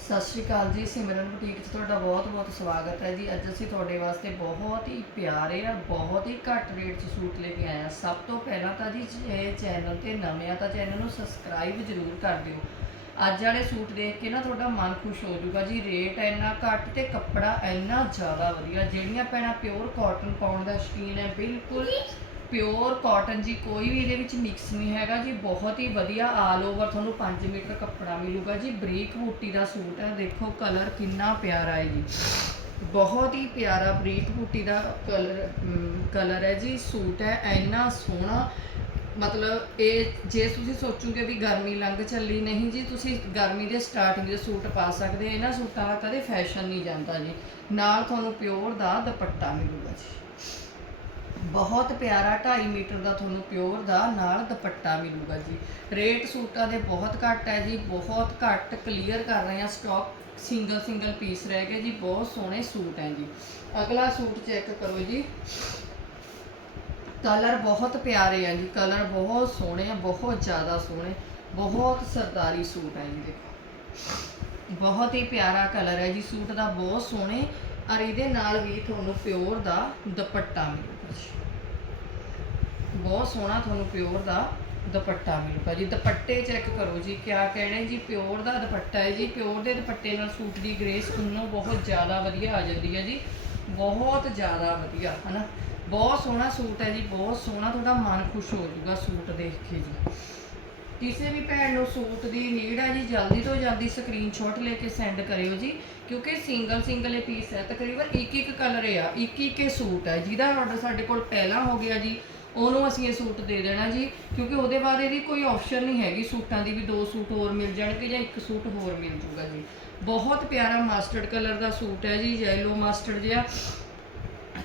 ਸਤਿ ਸ਼੍ਰੀ ਅਕਾਲ ਜੀ, ਸਿਮਰਨ ਬੁਟੀਕ 'ਚ ਤੁਹਾਡਾ ਬਹੁਤ-ਬਹੁਤ ਸਵਾਗਤ ਹੈ ਜੀ। ਅੱਜ ਅਸੀਂ ਤੁਹਾਡੇ ਵਾਸਤੇ ਬਹੁਤ ਹੀ ਪਿਆਰੇ ਔਰ ਬਹੁਤ ਹੀ ਘੱਟ ਰੇਟ 'ਚ ਸੂਟ ਲੈ ਕੇ ਆਏ ਆ ਸਭ ਤੋਂ ਪਹਿਲਾਂ ਤਾਂ ਜੀ, ਇਹ ਚੈਨਲ ਤੇ ਨਵੇਂ ਆ ਤਾਂ ਚੈਨਲ ਨੂੰ ਸਬਸਕ੍ਰਾਈਬ ਜ਼ਰੂਰ ਕਰ ਦਿਓ। ਅੱਜ ਵਾਲੇ ਸੂਟ ਦੇਖ ਕੇ ਨਾ ਤੁਹਾਡਾ ਮਨ ਖੁਸ਼ ਹੋ ਜਾਊਗਾ ਜੀ। ਰੇਟ ਇੰਨਾ ਘੱਟ ਤੇ ਕੱਪੜਾ ਇੰਨਾ ਜ਼ਿਆਦਾ ਵਧੀਆ, ਜਿਹੜੀਆਂ ਭੈਣਾਂ ਪਿਓਰ ਕਾਟਨ ਪਾਉਣ ਦਾ ਸ਼ੌਕੀਨ ਹੈ, ਬਿਲਕੁਲ ਪਿਓਰ ਕਾਟਨ ਜੀ, ਕੋਈ ਵੀ ਇਹਦੇ ਵਿੱਚ ਮਿਕਸ ਨਹੀਂ ਹੈਗਾ ਜੀ, ਬਹੁਤ ਹੀ ਵਧੀਆ ਆਲ ਓਵਰ ਤੁਹਾਨੂੰ 5 ਮੀਟਰ ਕੱਪੜਾ ਮਿਲੂਗਾ ਜੀ, ਬਰੀਕ ਬੂਟੀ ਦਾ ਸੂਟ ਹੈ, ਦੇਖੋ ਕਲਰ ਕਿੰਨਾ ਪਿਆਰਾ ਹੈ ਜੀ। ਬਹੁਤ ਹੀ ਪਿਆਰਾ ਬਰੀਕ ਬੂਟੀ ਦਾ ਕਲਰ ਕਲਰ ਹੈ ਜੀ, ਸੂਟ ਹੈ, ਇੰਨਾ ਸੋਹਣਾ। ਮਤਲਬ ਇਹ ਜੇ ਤੁਸੀਂ ਸੋਚੋਗੇ ਵੀ ਗਰਮੀ ਲੰਘ ਚੱਲੀ ਨਹੀਂ ਜੀ, ਤੁਸੀਂ ਗਰਮੀ ਦੇ ਸਟਾਰਟਿੰਗ ਦੇ ਸੂਟ ਪਾ ਸਕਦੇ, ਇਹਨਾਂ ਸੂਟਾਂ ਦਾ ਕਦੇ ਫੈਸ਼ਨ ਨਹੀਂ ਜਾਂਦਾ ਜੀ। ਨਾਲ ਤੁਹਾਨੂੰ ਪਿਓਰ ਦਾ ਦੁਪੱਟਾ ਮਿਲੂਗਾ ਜੀ। ਬਹੁਤ ਪਿਆਰਾ 2.5 ਮੀਟਰ ਦਾ ਤੁਹਾਨੂੰ ਪਿਓਰ ਦਾ ਨਾਲ ਦੁਪੱਟਾ ਮਿਲੂਗਾ ਜੀ। ਰੇਟ ਸੂਟਾਂ ਦੇ ਬਹੁਤ ਘੱਟ ਹੈ ਜੀ, ਬਹੁਤ ਘੱਟ ਕਲੀਅਰ ਕਰ ਰਹੇ ਹਾਂ ਸਟਾਕ ਸਿੰਗਲ ਸਿੰਗਲ ਪੀਸ ਰਹਿ ਗਏ ਜੀ, ਬਹੁਤ ਸੋਹਣੇ ਸੂਟ ਹੈ ਜੀ। ਅਗਲਾ ਸੂਟ ਚੈੱਕ ਕਰੋ ਜੀ। ਕਲਰ ਬਹੁਤ ਪਿਆਰੇ ਆ ਜੀ, ਕਲਰ ਬਹੁਤ ਸੋਹਣੇ ਆ, ਬਹੁਤ ਜ਼ਿਆਦਾ ਸੋਹਣੇ, ਬਹੁਤ ਸਰਦਾਰੀ ਸੂਟ ਹੈ ਜੀ। ਦੇਖੋ, ਬਹੁਤ ਹੀ ਪਿਆਰਾ ਕਲਰ ਹੈ ਜੀ, ਸੂਟ ਦਾ ਬਹੁਤ ਸੋਹਣੇ ਔਰ ਇਹਦੇ ਨਾਲ ਵੀ ਤੁਹਾਨੂੰ ਪਿਓਰ ਦਾ ਦੁਪੱਟਾ ਮਿਲੂਗਾ ਜੀ ਬਹੁਤ ਸੋਹਣਾ ਤੁਹਾਨੂੰ ਪਿਓਰ ਦਾ ਦੁਪੱਟਾ ਮਿਲੂਗਾ ਜੀ ਦੁਪੱਟੇ ਚੈੱਕ ਕਰੋ ਜੀ, ਕਿਆ ਕਹਿਣੇ ਜੀ? ਪਿਓਰ ਦਾ ਦੁਪੱਟਾ ਹੈ ਜੀ। ਪਿਓਰ ਦੇ ਦੁਪੱਟੇ ਨਾਲ ਸੂਟ ਦੀ ਗ੍ਰੇਸ ਉਹਨੂੰ ਬਹੁਤ ਜ਼ਿਆਦਾ ਵਧੀਆ ਆ ਜਾਂਦੀ ਹੈ ਜੀ। ਬਹੁਤ ਜ਼ਿਆਦਾ ਵਧੀਆ, ਹਨਾ? ਬਹੁਤ ਸੋਹਣਾ ਸੂਟ ਹੈ ਜੀ। ਬਹੁਤ ਸੋਹਣਾ ਤੁਹਾਡਾ ਮਨ ਖੁਸ਼ ਹੋ ਜਾਊਗਾ ਸੂਟ ਦੇਖ ਕੇ ਜੀ। ਕਿਸੇ ਵੀ ਭੈਣ ਨੂੰ ਸੂਟ ਦੀ ਨੀਡ ਆ ਜੀ, ਜਲਦੀ ਤੋਂ ਜਲਦੀ ਸਕਰੀਨਸ਼ਾਟ ਲੈ ਕੇ ਸੈਂਡ ਕਰਿਓ ਜੀ, ਕਿਉਂਕਿ ਸਿੰਗਲ ਸਿੰਗਲ ਇਹ ਪੀਸ ਹੈ, ਤਕਰੀਬਨ ਇੱਕ ਇੱਕ ਕਲਰ ਆ, ਇੱਕ ਇੱਕ ਇਹ ਸੂਟ ਹੈ, ਜਿਹਦਾ ਆਰਡਰ ਸਾਡੇ ਕੋਲ ਪਹਿਲਾਂ ਹੋ ਗਿਆ ਜੀ, ਉਹਨੂੰ ਅਸੀਂ ਇਹ ਸੂਟ ਦੇ ਦੇਣਾ ਜੀ, ਕਿਉਂਕਿ ਉਹਦੇ ਬਾਅਦ ਇਹਦੀ ਕੋਈ ਆਪਸ਼ਨ ਨਹੀਂ ਹੈਗੀ, ਸੂਟਾਂ ਦੀ ਵੀ ਦੋ ਸੂਟ ਹੋਰ ਮਿਲ ਜਾਣਗੇ ਜਾਂ ਇੱਕ ਸੂਟ ਹੋਰ ਮਿਲ ਜੂਗਾ ਜੀ। ਬਹੁਤ ਪਿਆਰਾ ਮਾਸਟਰਡ ਕਲਰ ਦਾ ਸੂਟ ਹੈ ਜੀ ਯੈਲੋ ਮਾਸਟਰਡ ਜਿਹਾ,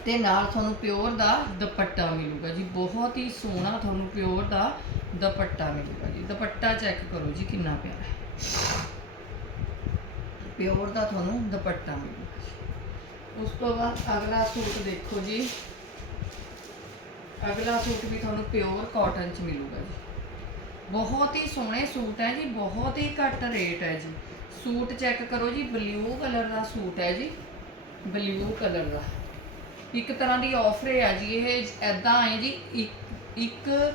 ਤੇ ਨਾਲ ਤੁਹਾਨੂੰ ਪਿਓਰ ਦਾ ਦੁਪੱਟਾ ਮਿਲੂਗਾ ਜੀ, ਬਹੁਤ ਹੀ ਸੋਹਣਾ ਤੁਹਾਨੂੰ ਪਿਓਰ ਦਾ ਦੁਪੱਟਾ ਮਿਲੂਗਾ ਜੀ ਦੁਪੱਟਾ ਚੈੱਕ ਕਰੋ ਜੀ ਕਿੰਨਾ ਪਿਆ ਹੈ। ਪਿਓਰ ਦਾ ਤੁਹਾਨੂੰ ਦੁਪੱਟਾ ਮਿਲੂਗਾ। ਜੀ। ਉਸ ਤੋਂ ਬਾਅਦ ਅਗਲਾ ਸੂਟ ਦੇਖੋ ਜੀ। ਅਗਲਾ ਸੂਟ ਵੀ ਤੁਹਾਨੂੰ ਪਿਓਰ ਕਾਟਨ ਚ ਮਿਲੂਗਾ ਜੀ। ਬਹੁਤ ਹੀ ਸੋਹਣੇ ਸੂਟ ਹੈ ਜੀ, ਬਹੁਤ ਹੀ ਘੱਟ ਰੇਟ ਹੈ ਜੀ। ਸੂਟ ਚੈੱਕ ਕਰੋ ਜੀ ਬਲੂ ਕਲਰ ਦਾ ਸੂਟ ਹੈ ਜੀ। ਬਲੂ ਕਲਰ ਦਾ। ਇੱਕ ਤਰ੍ਹਾਂ ਦੀ ਆਫਰ ਹੈ ਜੀ, ਇਹ ਐਦਾਂ ਹੈ ਜੀ, ਇੱਕ ਇੱਕ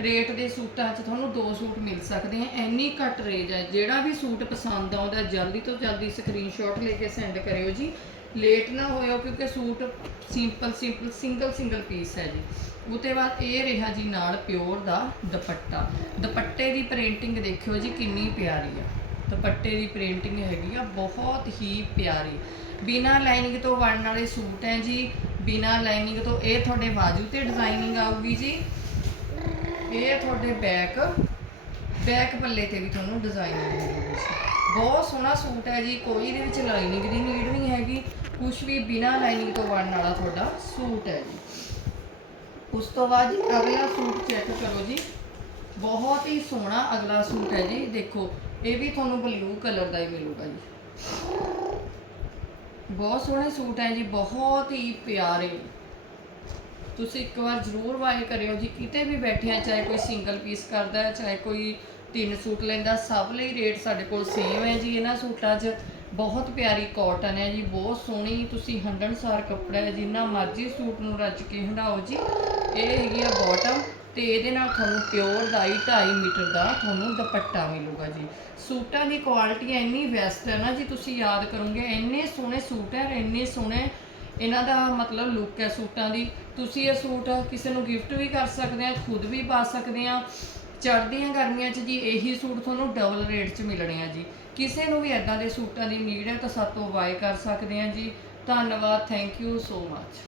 ਰੇਟ ਦੇ ਸੂਟਾਂ 'ਚ ਤੁਹਾਨੂੰ ਦੋ ਸੂਟ ਮਿਲ ਸਕਦੇ ਆ, ਇੰਨੀ ਘੱਟ ਰੇਂਜ ਹੈ ਜਿਹੜਾ ਵੀ ਸੂਟ ਪਸੰਦ ਆਉਂਦਾ, ਜਲਦੀ ਤੋਂ ਜਲਦੀ ਸਕਰੀਨਸ਼ਾਟ ਲੈ ਕੇ ਸੈਂਡ ਕਰਿਓ ਜੀ। ਲੇਟ ਨਾ ਹੋਇਓ, ਕਿਉਂਕਿ suit simple simple single single piece ਹੈ ਜੀ। ਉਤੇ ਬਾਅਦ ਇਹ ਰਿਹਾ ਜੀ ਨਾਲ ਪਿਓਰ ਦਾ ਦੁਪੱਟਾ। ਦੁਪੱਟੇ ਦੀ ਪ੍ਰਿੰਟਿੰਗ ਦੇਖਿਓ ਜੀ, ਕਿੰਨੀ ਪਿਆਰੀ ਆ। ਦੁਪੱਟੇ ਦੀ ਪ੍ਰਿੰਟਿੰਗ ਹੈਗੀ ਆ, ਬਹੁਤ ਹੀ ਪਿਆਰੀ। ਬਿਨਾ ਲਾਈਨਿੰਗ ਤੋਂ ਬਣਨ ਵਾਲੇ ਸੂਟ ਹੈ ਜੀ, ਬਿਨਾ ਲਾਈਨਿੰਗ ਤੋਂ ਇਹ ਤੁਹਾਡੇ ਬਾਜੂ ਤੇ ਡਿਜ਼ਾਈਨਿੰਗ ਆਊਗੀ ਜੀ। ਇਹ ਤੁਹਾਡੇ ਬੈਕ ਬੈਕ ਪੱਲੇ ਤੇ ਵੀ ਤੁਹਾਨੂੰ ਡਿਜ਼ਾਈਨਿੰਗ ਮਿਲੂਗੀ ਬਹੁਤ ਸੋਹਣਾ ਸੂਟ ਹੈ ਜੀ, ਕੋਈ ਇਹਦੇ ਵਿੱਚ ਲਾਈਨਿੰਗ ਦੀ ਨੀਡ ਨਹੀਂ ਹੈਗੀ। ਕੁਝ ਵੀ ਬਿਨਾ ਲਾਈਨਿੰਗ ਤੋਂ ਬਣਨ ਵਾਲਾ ਤੁਹਾਡਾ ਸੂਟ ਹੈ ਜੀ। ਉਸ ਤੋਂ ਬਾਅਦ ਜੀ ਅਗਲਾ ਸੂਟ ਚੈੱਕ ਕਰੋ ਜੀ। ਬਹੁਤ ਹੀ ਸੋਹਣਾ ਅਗਲਾ ਸੂਟ ਹੈ ਜੀ, ਦੇਖੋ, ਇਹ ਵੀ ਤੁਹਾਨੂੰ ਬਲੂ ਕਲਰ ਦਾ ਹੀ ਮਿਲੂਗਾ ਜੀ। ਬਹੁਤ ਸੋਹਣੇ ਸੂਟ ਹੈ ਜੀ, ਬਹੁਤ ਹੀ ਪਿਆਰੇ। ਤੁਸੀਂ ਇੱਕ ਵਾਰ ਜ਼ਰੂਰ ਵਾਏ ਕਰਿਓ ਜੀ, ਕਿਤੇ ਵੀ ਬੈਠਿਆ, ਚਾਹੇ ਕੋਈ ਸਿੰਗਲ ਪੀਸ ਕਰਦਾ ਹੈ, ਚਾਹੇ ਕੋਈ ਤਿੰਨ ਸੂਟ ਲੈਂਦਾ, ਸਭ ਲਈ ਰੇਟ ਸਾਡੇ ਕੋਲ ਸੇਮ ਹੈ ਜੀ। ਇਹਨਾਂ ਸੂਟਾਂ 'ਚ ਬਹੁਤ ਪਿਆਰੀ ਕਾਟਨ ਹੈ ਜੀ, ਬਹੁਤ ਸੋਹਣੀ ਤੁਸੀਂ ਹੰਡਣਸਾਰ ਕੱਪੜਾ ਹੈ, ਜਿੰਨਾ ਮਰਜ਼ੀ ਸੂਟ ਨੂੰ ਰੱਜ ਕੇ ਹੰਡਾਓ ਜੀ। ਇਹ ਹੈਗੀ ਆ ਬਾਟਮ ਤੇ ਇਹਦੇ ਨਾਲ ਤੁਹਾਨੂੰ ਪਿਓਰ ਦਾ ਹੀ 2.5 ਮੀਟਰ ਦਾ ਤੁਹਾਨੂੰ ਦੁਪੱਟਾ ਮਿਲੂਗਾ ਜੀ। ਸੂਟਾਂ ਦੀ ਕੁਆਲਿਟੀ ਇੰਨੀ ਬੈਸਟ ਹੈ ਨਾ ਜੀ, ਤੁਸੀਂ ਯਾਦ ਕਰੋਗੇ, ਇੰਨੇ ਸੋਹਣੇ ਸੂਟ ਹੈ ਇੰਨੇ ਸੋਹਣੇ ਇਹਨਾਂ ਦਾ ਮਤਲਬ ਲੁੱਕ ਹੈ ਸੂਟਾਂ ਦੀ। ਤੁਸੀਂ ਇਹ ਸੂਟ ਕਿਸੇ ਨੂੰ ਗਿਫਟ ਵੀ ਕਰ ਸਕਦੇ ਆ, ਖੁਦ ਵੀ ਪਾ ਸਕਦੇ ਆ। ਚੜ੍ਹਦੀਆਂ ਗਰਮੀਆਂ 'ਚ ਜੀ ਇਹੀ ਸੂਟ ਤੁਹਾਨੂੰ ਡਬਲ ਰੇਟ 'ਚ ਮਿਲਣੇ ਆ ਜੀ। ਕਿਸੇ ਨੂੰ ਵੀ ਐਦਾਂ ਦੇ ਸੂਟਾਂ ਦੀ ਨੀਡ ਹੈ ਤਾਂ ਸਾਤੋਂ ਬਾਏ ਕਰ ਸਕਦੇ ਆ ਜੀ। ਧੰਨਵਾਦ ਥੈਂਕ ਯੂ ਸੋ ਮੱਚ